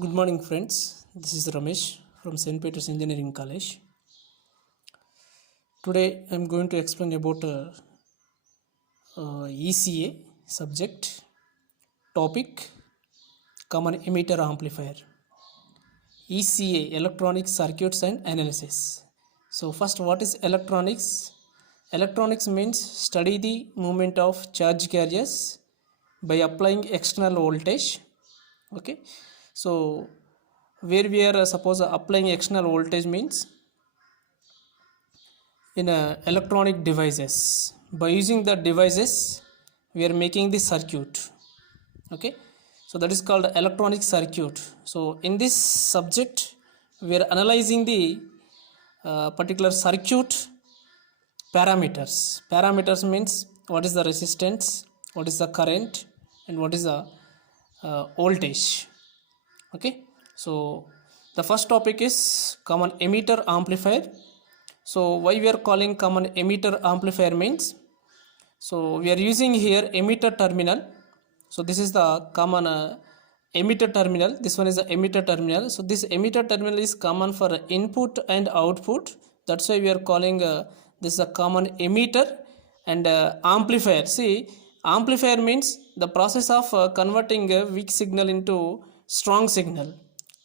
Good morning, friends. This is Ramesh from St. Peter's Engineering College. Today, I am going to explain about ECA subject topic common emitter amplifier. ECA electronic circuits and analysis. So, first, what is electronics? Electronics means study the movement of charge carriers by applying external voltage. Okay, so where we are suppose applying external voltage means in electronic devices. By using the devices we are making the circuit. Okay, so that is called electronic circuit. So in this subject we are analyzing the particular circuit parameters means what is the resistance, what is the current, and what is the voltage. Okay, so the first topic is common emitter amplifier. So why we are calling common emitter amplifier means, so we are using here emitter terminal. So this is the common emitter terminal, this one is the emitter terminal. So this emitter terminal is common for input and output, that's why we are calling this is a common emitter. And amplifier, see, amplifier means the process of converting a weak signal into strong signal,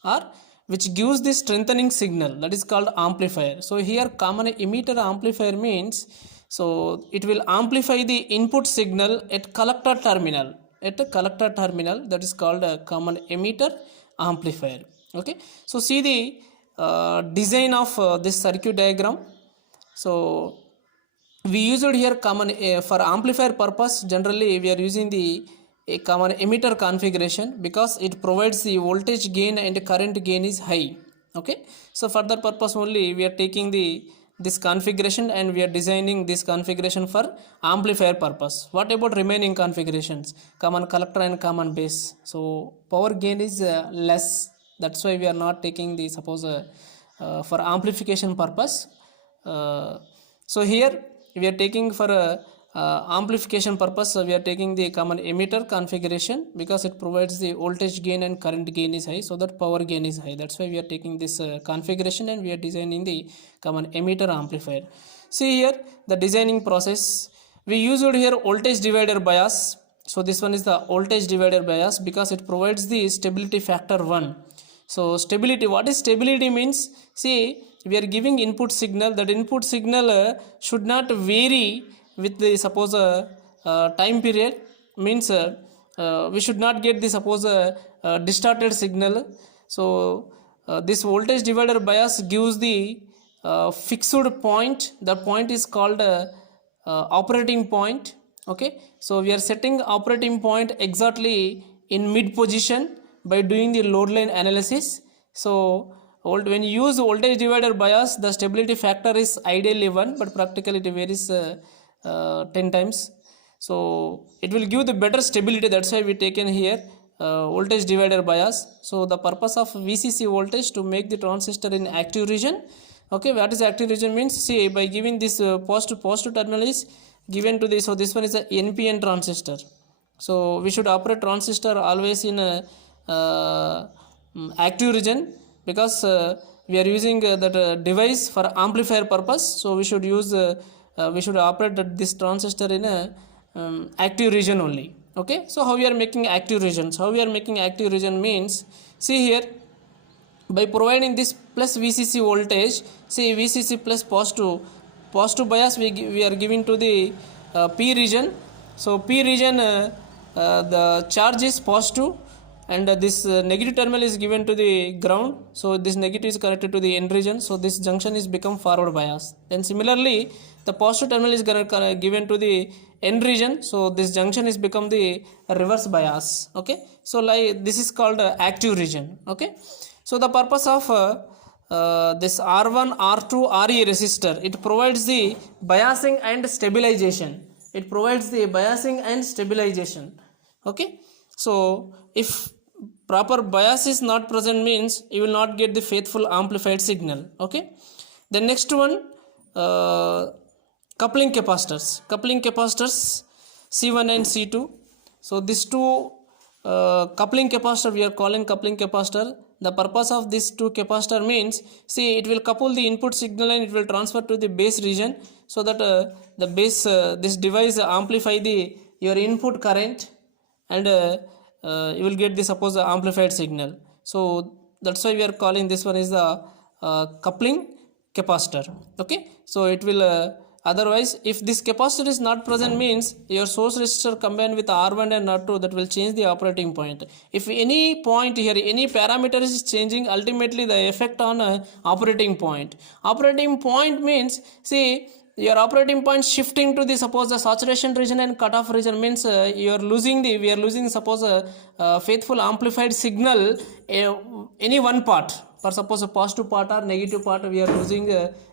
or which gives the strengthening signal, that is called amplifier. So here common emitter amplifier means, so it will amplify the input signal at collector terminal, that is called a common emitter amplifier. Okay, so see the design of this circuit diagram. So we used here common for amplifier purpose, generally we are using the a common emitter configuration because it provides the voltage gain and current gain is high. Okay, so for that purpose only we are taking this configuration and we are designing this configuration for amplifier purpose. What about remaining configurations, common collector and common base? So power gain is less, that's why we are not taking the suppose for amplification purpose. So here we are taking for amplification purpose, so we are taking the common emitter configuration because it provides the voltage gain and current gain is high, so that power gain is high, that's why we are taking this configuration and we are designing the common emitter amplifier. See here the designing process, we used here voltage divider bias. So this one is the voltage divider bias because it provides the stability factor 1. So stability, what is stability means, see, we are giving input signal, that input signal should not vary with the suppose time period, means we should not get the suppose distorted signal. So this voltage divider bias gives the fixed point, the point is called operating point. Okay, so we are setting operating point exactly in mid position by doing the load line analysis. So when you use voltage divider bias, the stability factor is ideally 1, but practically it varies 10 times. So it will give the better stability, that's why we taken here voltage divider bias. So the purpose of VCC voltage to make the transistor in active region. Okay, what is active region means, see, by giving this positive terminal is given to this, so this one is a NPN transistor. So we should operate transistor always in a active region because we are using that device for amplifier purpose, so we should use we should operate this transistor in a active region only. Okay, so how we are making active regions, how we are making active region means, see here, by providing this plus VCC voltage, see VCC plus positive bias we are giving to the P region. So P region the charge is positive and this negative terminal is given to the ground, so this negative is connected to the N region, so this junction is become forward bias. Then similarly the positive terminal is given to the N region, so this junction is become the reverse bias. Okay, so like this is called active region. Okay, so the purpose of this R1 R2 RE resistor, it provides the biasing and stabilization, Okay, so if proper bias is not present means you will not get the faithful amplified signal. Okay, the next one coupling capacitors C1 and C2. So these two coupling capacitor we are calling coupling capacitor. the purpose of this two capacitor means, see, it will couple the input signal and it will transfer to the base region, so that the base this device amplify the your input current, and you will get the suppose the amplified signal. So that's why we are calling this one is the coupling capacitor. Okay, so it will otherwise, if this capacitor is not present means your source resistor combined with R1 and R2, that will change the operating point. If any point here, any parameter is changing, ultimately the effect on operating point. Operating point means, see, your operating point shifting to the suppose the saturation region and cutoff region means we are losing suppose a faithful amplified signal, any one part, for suppose a positive part or negative part we are losing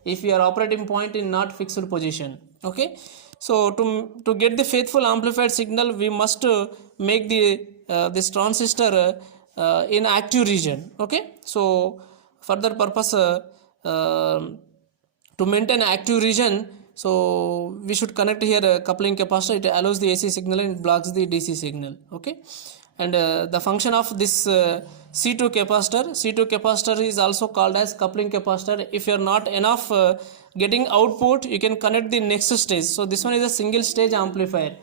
if your operating point in not fixed position. Okay, so to get the faithful amplified signal, we must make the this transistor in active region. Okay, so for that purpose to maintain active region, so we should connect here a coupling capacitor. It allows the AC signal and it blocks the DC signal. Okay, and the function of this C2 capacitor is also called as coupling capacitor. If you are not enough getting output, you can connect the next stage. So this one is a single stage amplifier,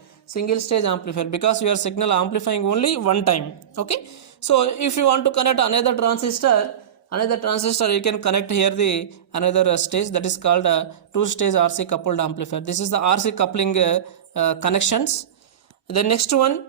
because your signal amplifying only one time. Okay, so if you want to connect another transistor, you can connect here the another stage, that is called two stage RC coupled amplifier. This is the RC coupling connections. The next one,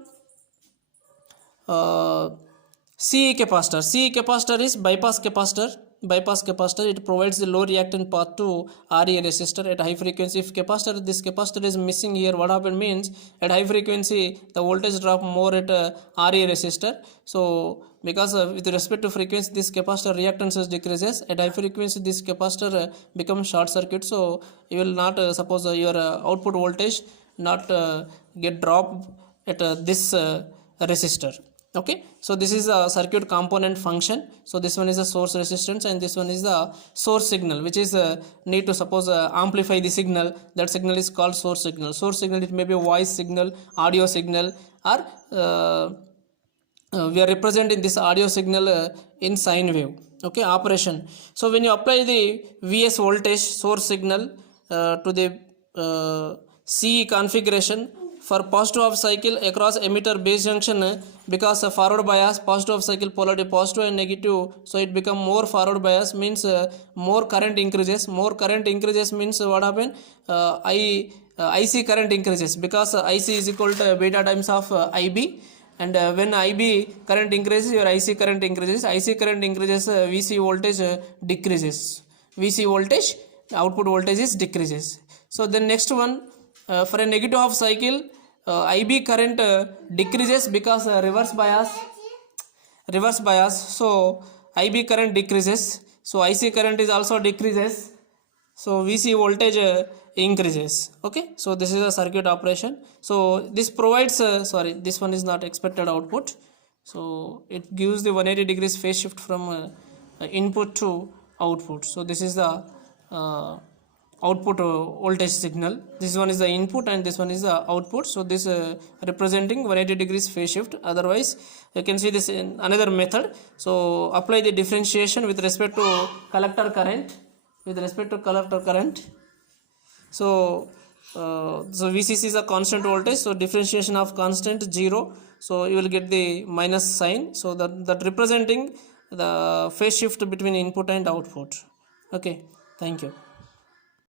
CE capacitor is bypass capacitor. It provides the low reactant path to RE resistor at high frequency. If this capacitor is missing here, what happen means, at high frequency the voltage drop more at RE resistor. So because with respect to frequency, this capacitor reactance decreases. At high frequency this capacitor becomes short circuit, so you will not suppose your output voltage not get dropped at this resistor. Okay, so this is a circuit component function. So this one is the source resistance and this one is the source signal, which is need to suppose amplify the signal. That signal is called source signal. It may be a voice signal, audio signal, or we are representing this audio signal in sine wave. Okay, operation. So when you apply the Vs voltage source signal to the CE configuration, for positive half cycle across emitter base junction, because forward bias, positive half cycle polarity positive and negative, so it become more forward bias, means more current increases. Means what happen, IC current increases, because IC is equal to beta times of IB, and when IB current increases, your IC current increases. VC voltage decreases. Output voltage is decreases. So the next one, for a negative half cycle, IB current decreases, because reverse bias, so IB current decreases, so IC current is also decreases, so VC voltage increases. Okay, so this is a circuit operation. So this provides this one is not expected output, so it gives the 180 degrees phase shift from input to output. So this is the output voltage signal. This one is the input and this one is the output. So this representing 180 degrees phase shift. Otherwise you can see this in another method. So apply the differentiation with respect to collector current. So VCC is a constant voltage, so differentiation of constant 0, so you will get the minus sign, so that representing the phase shift between input and output. Okay, thank you.